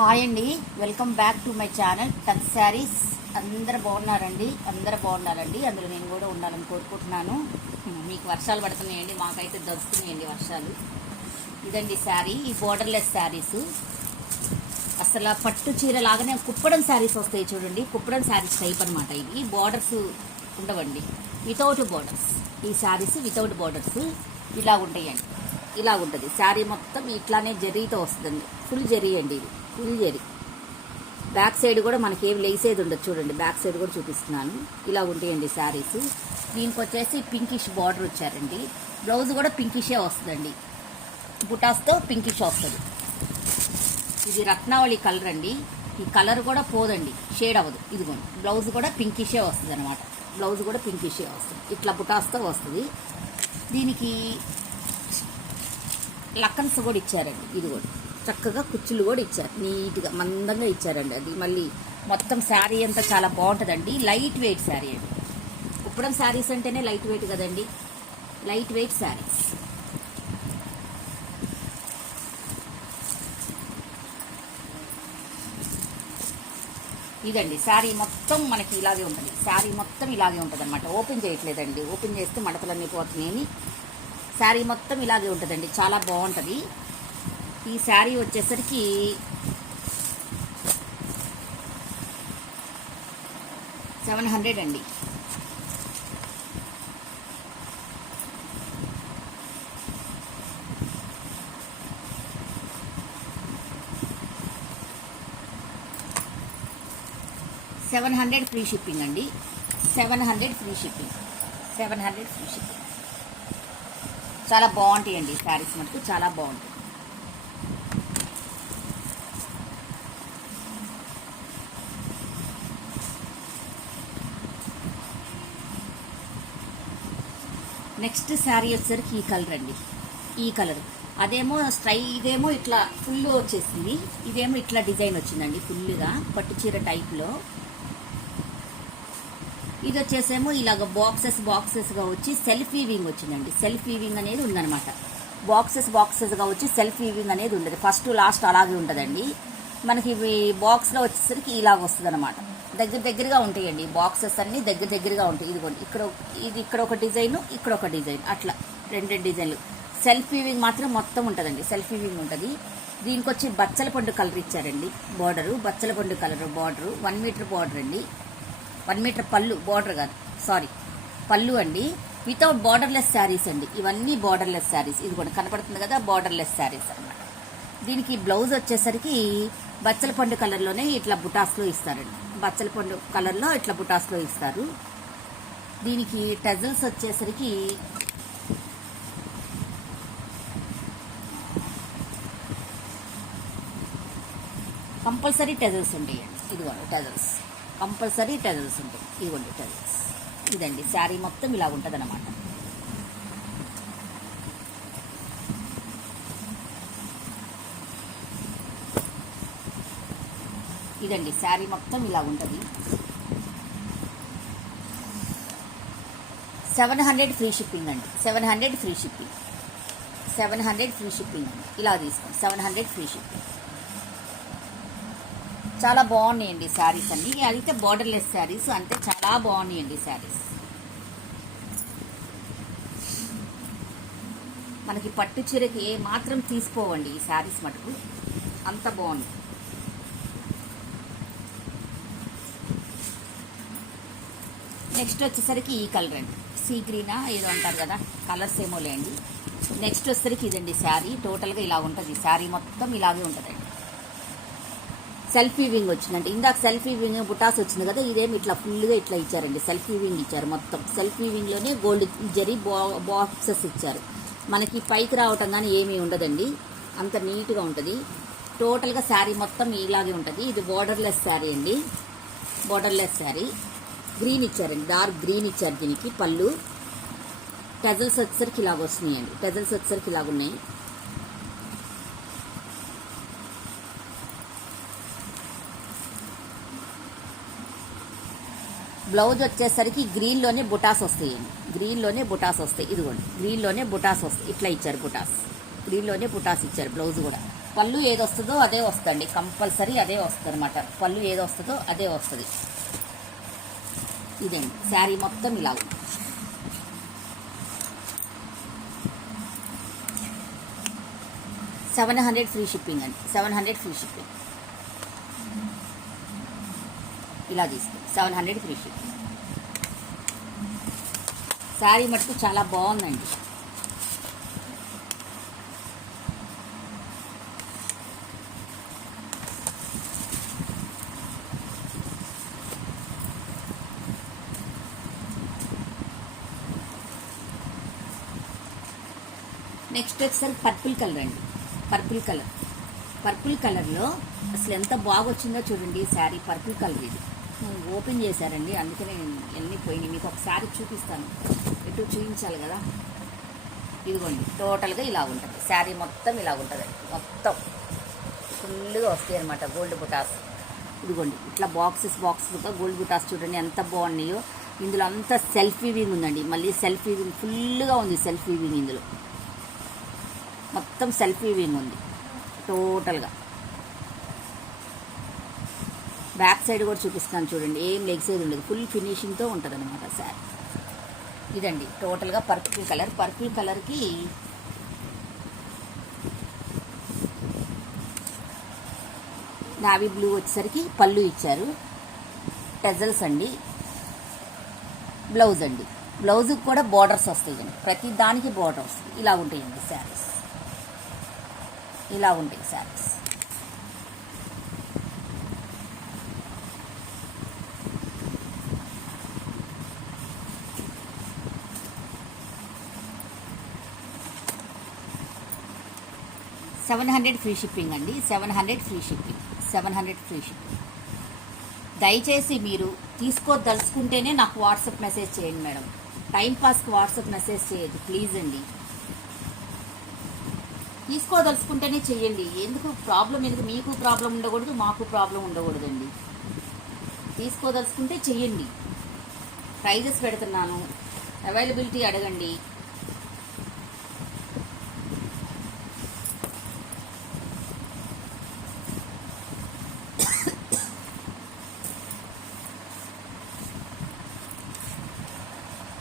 Hi అండి, welcome back to my channel touch saris. అందరు బాగున్నారండి, అందరు బాగున్నారండి. అందులో నేను కూడా ఉండాలని కోరుకుంటున్నాను. మీకు వర్షాలు పడుతున్నాయండి, మాకైతే దొరుకుతున్నాయండి వర్షాలు. ఇదండి శారీ, ఈ బోర్డర్లెస్ శారీస్. అసలు పట్టు చీర లాగానే కుప్పడం శారీస్ వస్తాయి చూడండి, కుప్పడం శారీస్ టైప్ అనమాట. ఇవి బోర్డర్స్ ఉండవండి, వితౌట్ బోర్డర్స్. ఈ శారీస్ వితౌట్ బోర్డర్స్ ఇలా ఉంటాయండి. ఇలా ఉంటుంది శారీ మొత్తం, ఇట్లానే జరీతో వస్తుందండి. ఫుల్ జరీ అండి, ఇది ఫుల్ జరీ. బ్యాక్ సైడ్ కూడా మనకి ఏమి లేసేది ఉండదు చూడండి, బ్యాక్ సైడ్ కూడా చూపిస్తున్నాను. ఇలా ఉంటాయండి శారీస్. దీనికి వచ్చేసి పింకిష్ బార్డర్ వచ్చారండి. బ్లౌజ్ కూడా పింకిషే వస్తుందండి, బుటాస్తో పింకిష్ వస్తుంది. ఇది రత్నావళి కలర్ అండి. ఈ కలర్ కూడా పోదండి, షేడ్ అవ్వదు. ఇదిగోండి, బ్లౌజ్ కూడా పింకిషే వస్తుంది అనమాట. బ్లౌజ్ కూడా పింకిషే వస్తుంది, ఇట్లా బుటాస్తో వస్తుంది. దీనికి లక్కన్స్ కూడా ఇచ్చారండి. ఇది కూడా చక్కగా కుచ్చులు కూడా ఇచ్చారు, నీట్గా మందంగా ఇచ్చారండి. అది మళ్ళీ మొత్తం శారీ అంతా చాలా బాగుంటుందండి. లైట్ వెయిట్ శారీ అండి. కుప్పడం శారీస్ అంటేనే లైట్ వెయిట్ కదండి, లైట్ వెయిట్ శారీస్. ఇదండి శారీ మొత్తం మనకి ఇలాగే ఉంటుంది. శారీ మొత్తం ఇలాగే ఉంటుంది అనమాట. ఓపెన్ చేయట్లేదండి, ఓపెన్ చేస్తే మడతలన్నీ పోతున్నాయని. శారీ మొత్తం ఇలాగే ఉంటుందండి, చాలా బాగుంటుంది. ఈ శారీ వచ్చేసరికి $700 అండి. $700 ఫ్రీ షిప్పింగ్ అండి. $700 ఫ్రీ షిప్పింగ్. $700 free shipping. చాలా బాగుంటాయండి శారీస్, మటుకు చాలా బాగుంటాయి. నెక్స్ట్ శారీ వచ్చేసరికి ఈ కలర్ అండి. ఈ కలర్ అదేమో ఇదేమో ఇట్లా ఫుల్ వచ్చేసింది, ఇదేమో ఇట్లా డిజైన్ వచ్చిందండి ఫుల్గా పట్టు చీర టైప్లో. ఇది వచ్చేసేమో ఇలాగ బాక్సెస్గా వచ్చి సెల్ఫ్ వీవింగ్ వచ్చిందండి. సెల్ఫ్ వీవింగ్ అనేది ఉందన్నమాట. బాక్సెస్గా వచ్చి సెల్ఫ్ వీవింగ్ అనేది ఉండదు, ఫస్ట్ లాస్ట్ అలాగే ఉంటుందండి. మనకి బాక్స్లో వచ్చేసరికి ఇలాగ వస్తుంది అనమాట. దగ్గరగా ఉంటాయండి బాక్సెస్ అన్ని, దగ్గరగా ఉంటాయి. ఇదిగోండి, ఇక్కడ ఒక డిజైన్, ఇక్కడ ఒక డిజైన్, అట్లా రెండు డిజైన్లు. సెల్ఫ్ వీవింగ్ మాత్రం మొత్తం ఉంటుందండి, సెల్ఫ్ వీవింగ్ ఉంటుంది. దీనికి వచ్చి బచ్చల పండు కలర్ ఇచ్చారండి. బార్డరు బచ్చల పండు కలర్ బార్డరు, 1 మీటర్ బార్డర్ అండి. 1 మీటర్ పళ్ళు, బార్డర్ కాదు సారీ, పళ్ళు అండి. వితౌట్ బార్డర్లెస్ శారీస్ అండి, ఇవన్నీ బార్డర్లెస్ శారీస్. ఇది కూడా కనపడుతుంది కదా, బార్డర్లెస్ శారీస్ అనమాట. దీనికి బ్లౌజ్ వచ్చేసరికి బచ్చల పండు కలర్లోనే ఇట్లా బుటాస్లో ఇస్తారండి. బచ్చల పండు కలర్లో ఇట్లా బుటాస్లో ఇస్తారు. దీనికి టజల్స్ వచ్చేసరికి కంపల్సరీ టజల్స్ ఉంటాయండి. ఇదిగోండి టజల్స్, కంపల్సరీ టజల్స్ ఉంటాయి. ఇదిగోండి టజల్స్. ఇదండి శారీ మొత్తం ఇలా ఉంటుంది అన్నమాట. ఇదండి శారీ మొత్తం ఇలా ఉంటుంది. 700 ఫ్రీ షిప్పింగ్ అండి. 700 ఫ్రీ షిప్పింగ్. 700 ఫ్రీ షిప్పింగ్ అండి. ఇలా తీసుకోండి, 700 ఫ్రీ షిప్పింగ్. చాలా బాగున్నాయండి శారీస్ అండి. అయితే బార్డర్లెస్ శారీస్ అంటే చాలా బాగున్నాయండి శారీస్. మనకి పట్టు చీరకి ఏ మాత్రం తీసుకోవండి ఈ శారీస్ మటుకు, అంత బాగుంది. నెక్స్ట్ వచ్చేసరికి ఈ కలర్ అండి, సీ గ్రీనా ఏదో అంటారు కదా, కలర్స్ ఏమో లేండి. నెక్స్ట్ వచ్చేసరికి ఇదండి శారీ. టోటల్గా ఇలా ఉంటుంది, శారీ మొత్తం ఇలాగే ఉంటుందండి. సెల్ఫ్ వీవింగ్ వచ్చిందండి. ఇందాక సెల్ఫ్ వీవింగ్ బుటాస్ వచ్చింది కదా, ఇదేమి ఇట్లా ఫుల్గా ఇట్లా ఇచ్చారండి. సెల్ఫ్ వీవింగ్ ఇచ్చారు మొత్తం. సెల్ఫ్ వీవింగ్లోనే గోల్డ్ జరీ బాక్సెస్ ఇచ్చారు. మనకి పైకి రావటం కానీ ఏమీ ఉండదండి, అంత నీట్గా ఉంటుంది. టోటల్గా శారీ మొత్తం ఇలాగే ఉంటుంది. ఇది బార్డర్లెస్ శారీ అండి, బార్డర్లెస్ శారీ. గ్రీన్ ఇచ్చారండి, డార్క్ గ్రీన్ ఇచ్చారు దీనికి. పళ్ళు టజల్స్ వచ్చేసరికి ఇలాగ వస్తున్నాయండి. టజల్స్ వచ్చేసరికి ఇలాగ ఉన్నాయి. బ్లౌజ్ వచ్చేసరికి గ్రీన్లోనే బుటాస్ వస్తాయండి, గ్రీన్లోనే బుటాస్ వస్తాయి. ఇదిగోండి, గ్రీన్లోనే బుటాస్ వస్తాయి. ఇట్లా ఇచ్చారు బుటాస్, గ్రీన్లోనే బుటాస్ ఇచ్చారు. బ్లౌజ్ కూడా పళ్ళు ఏది వస్తుందో అదే వస్తుంది, కంపల్సరీ అదే వస్తుంది అనమాట. పళ్ళు ఏది వస్తుందో అదే వస్తుంది. ఇదేంటి శారీ మొత్తం ఇలా ఉంది. $700 ఫ్రీ షిప్పింగ్ అండి. 700 ఫ్రీ షిప్పింగ్. ఇలా తీసుకోండి, 700 ఫ్రీ షిప్పింగ్. శారీ మటుకు చాలా బాగుందండి. నెక్స్ట్ వచ్చేసరికి పర్పుల్ కలర్ అండి. పర్పుల్ కలర్లో అసలు ఎంత బాగా వచ్చిందో చూడండి శారీ. పర్పుల్ కలర్ ఇది ఓపెన్ చేశారండి, అందుకనే ఎన్ని పోయినాయి. మీకు ఒకసారి చూపిస్తాను, ఎటు చూపించాలి కదా. ఇదిగోండి టోటల్గా ఇలా ఉంటుంది శారీ మొత్తం. ఇలా ఉంటుంది మొత్తం ఫుల్గా వస్తాయి అనమాట గోల్డ్ బుటాస్. ఇదిగోండి ఇట్లా బాక్సెస్గా గోల్డ్ బుటాస్ చూడండి ఎంత బాగున్నాయో. ఇందులో అంతా సెల్ఫ్ వీవింగ్ ఉందండి. మళ్ళీ సెల్ఫ్ వీవింగ్ ఫుల్గా ఉంది. సెల్ఫ్ వీవింగ్ ఇందులో మొత్తం సెల్ఫ్ వీవింగ్ ఉంది టోటల్గా. బ్యాక్ సైడ్ కూడా చూపిస్తాను చూడండి, ఏం లెగ్స్ ఏది ఉండదు, ఫుల్ ఫినిషింగ్తో ఉంటుంది అనమాట శారీ. ఇదండి టోటల్గా పర్పుల్ కలర్కి నావీ బ్లూ వచ్చేసరికి పళ్ళు ఇచ్చారు. టెజల్స్ అండి. బ్లౌజ్ అండి. బ్లౌజ్కి కూడా బోర్డర్స్ వస్తాయండి, ప్రతి దానికి బోర్డర్ వస్తుంది. ఇలా ఉంటాయండి శారీస్, ఇలా ఉంటాయి శారీస్. $700 ఫ్రీ షిప్పింగ్ అండి. 700 ఫ్రీ షిప్పింగ్. 700 free shipping. దయచేసి మీరు తీసుకోదలుచుకుంటేనే నాకు వాట్సాప్ మెసేజ్ చేయండి మేడం. టైంపాస్కి వాట్సాప్ మెసేజ్ చేయొద్దు ప్లీజ్ అండి. తీసుకోదలుచుకుంటేనే చెయ్యండి. ఎందుకు ప్రాబ్లం, ఎందుకు మీకు ప్రాబ్లం ఉండకూడదు, మాకు ప్రాబ్లం ఉండకూడదండి. తీసుకోదలుచుకుంటే చెయ్యండి. ప్రైజెస్ పెడుతున్నాను, అవైలబిలిటీ అడగండి.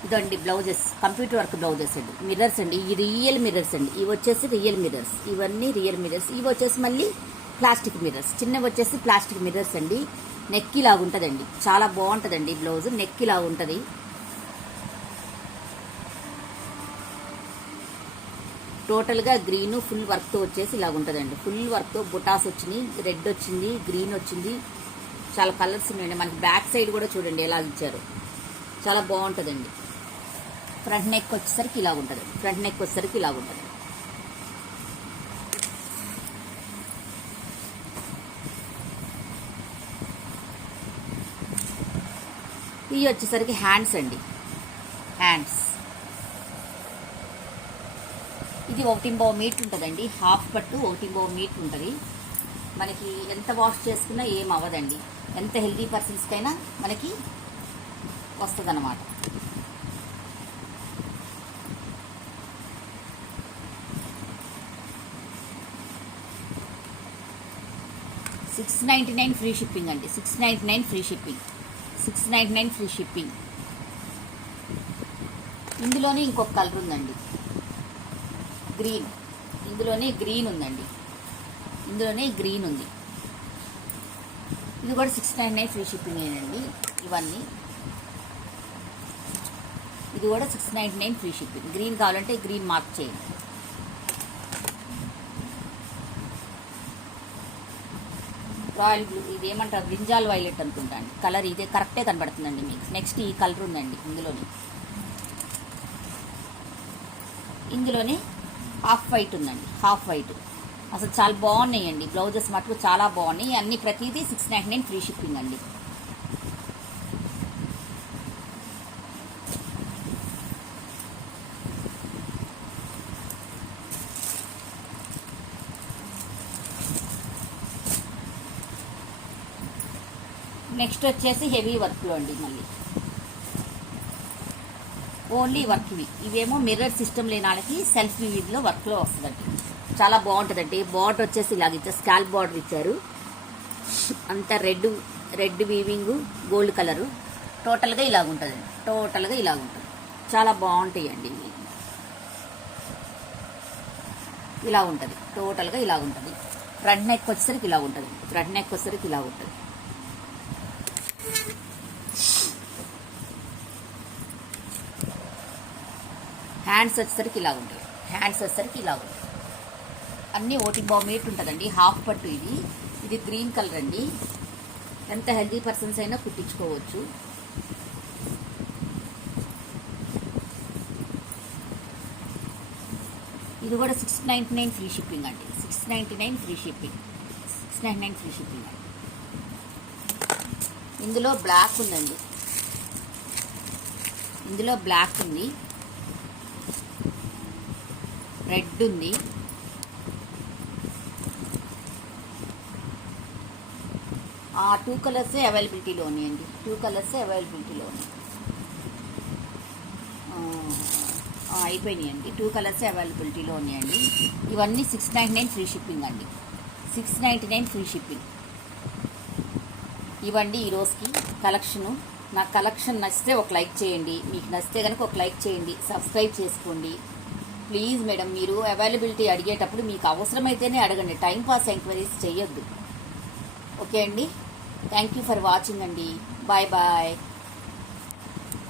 ఇదండి బ్లౌజెస్, కంప్యూటర్ వర్క్ బ్లౌజెస్ అండి. మిర్రర్స్ అండి, ఈ రియల్ మిర్రర్స్ అండి. ఇవి వచ్చేసి రియల్ మిర్రర్స్, ఇవన్నీ రియల్ మిర్రర్స్. ఇవి వచ్చేసి మళ్ళీ ప్లాస్టిక్ మిర్రర్స్, చిన్నవి వచ్చేసి ప్లాస్టిక్ మిర్రర్స్ అండి. నెక్ లాగా ఉంటుందండి, చాలా బాగుంటుందండి బ్లౌజ్. నెక్ లాగా ఉంటుంది. టోటల్గా గ్రీన్ ఫుల్ వర్క్తో వచ్చేసి ఇలా ఉంటుందండి. ఫుల్ వర్క్తో బుటాస్ వచ్చినాయి, రెడ్ వచ్చింది, గ్రీన్ వచ్చింది, చాలా కలర్స్ ఉన్నాయండి. మనకి బ్యాక్ సైడ్ కూడా చూడండి ఎలా ఇచ్చారు, చాలా బాగుంటుందండి. ఫ్రంట్ నెక్ వచ్చేసరికి ఇలా ఉంటుంది. ఫ్రంట్ నెక్ వచ్చేసరికి ఇలా ఉంటుంది. ఇవి వచ్చేసరికి హ్యాండ్స్ అండి. హ్యాండ్స్ ఇది 1.5 మీటర్ ఉంటుందండి. హాఫ్ పట్టు 1.5 మీటర్ ఉంటుంది. మనకి ఎంత వాష్ చేసుకున్నా ఏం అవ్వదండి. ఎంత హెల్దీ పర్సన్స్కైనా మనకి వస్తుంది అన్నమాట. $699 ఫ్రీ షిప్పింగ్ అండి. 699 ఫ్రీ షిప్పింగ్. 699 free shipping. ఇందులోనే ఇంకొక కలర్ ఉందండి, గ్రీన్. ఇందులోనే గ్రీన్ ఉందండి, ఇందులోనే గ్రీన్ ఉంది. ఇది కూడా 699 ఫ్రీ షిప్పింగ్ ఏనండి ఇవన్నీ. ఇది కూడా 699 ఫ్రీ షిప్పింగ్. గ్రీన్ కావాలంటే గ్రీన్ మార్క్ చేయండి. రాయల్ బ్లూ, ఇది ఏమంటారు, బ్రింజాల్ వైలెట్ అనుకుంటాండి కలర్. ఇదే కరెక్టే కనబడుతుందండి మీకు. నెక్స్ట్ ఈ కలర్ ఉందండి ఇందులోనే హాఫ్ వైట్ ఉందండి. హాఫ్ వైట్ అసలు చాలా బాగున్నాయండి బ్లౌజెస్ మటుకు, చాలా బాగున్నాయి అన్ని. ప్రతిదీ 699 ఫ్రీ షిప్పింగ్ అండి. నెక్స్ట్ వచ్చేసి హెవీ వర్క్లో అండి. మళ్ళీ ఓన్లీ వర్క్ ఇవేమో మిర్రర్ సిస్టమ్ లేని వాళ్ళకి సెల్ఫ్ వివిడ్లో వర్క్లో వస్తుందండి. చాలా బాగుంటుందండి. బార్డర్ వచ్చేసి ఇలాగ ఇచ్చారు, స్కాల్ప్ బార్డర్ ఇచ్చారు. అంతా రెడ్ వీవింగ్, గోల్డ్ కలరు. టోటల్గా ఇలాగ ఉంటుంది, చాలా బాగుంటాయండి ఇవి. ఇలా ఉంటుంది, టోటల్గా ఇలా ఉంటుంది. ఫ్రంట్ నెక్ వచ్చేసరికి ఇలా ఉంటుంది, హ్యాండ్స్ వచ్చేసరికి ఇలా ఉంటాయి, అన్నీ ఓటింగ్ బాగు మీట్ ఉంటుందండి. హాఫ్ పట్టు ఇది గ్రీన్ కలర్ అండి. ఎంత హెల్దీ పర్సన్స్ అయినా కుట్టించుకోవచ్చు. ఇది కూడా 699 ఫ్రీ షిప్పింగ్ అండి. 699 ఫ్రీ షిప్పింగ్ అండి. ఇందులో బ్లాక్ ఉందండి, రెడ్ ఉంది, ఆ 2 కలర్సే అవైలబిలిటీలో ఉన్నాయండి. అయిపోయినాయండి. 2 కలర్సే అవైలబిలిటీలో ఉన్నాయండి. ఇవన్నీ 699 ఫ్రీ షిప్పింగ్ అండి. 699 ఫ్రీ షిప్పింగ్. ఇవ్వండి ఈ రోజుకి కలెక్షను. నాకు కలెక్షన్ నచ్చితే ఒక లైక్ చేయండి, మీకు నచ్చితే కనుక ఒక లైక్ చేయండి, సబ్స్క్రైబ్ చేసుకోండి ప్లీజ్ మేడం. మీరు అవైలబిలిటీ అడిగేటప్పుడు మీకు అవసరమైతేనే అడగండి, టైంపాస్ ఎంక్వైరీస్ చేయొద్దు. ఓకే అండి, థ్యాంక్ యూ ఫర్ వాచింగ్ అండి. Bye bye.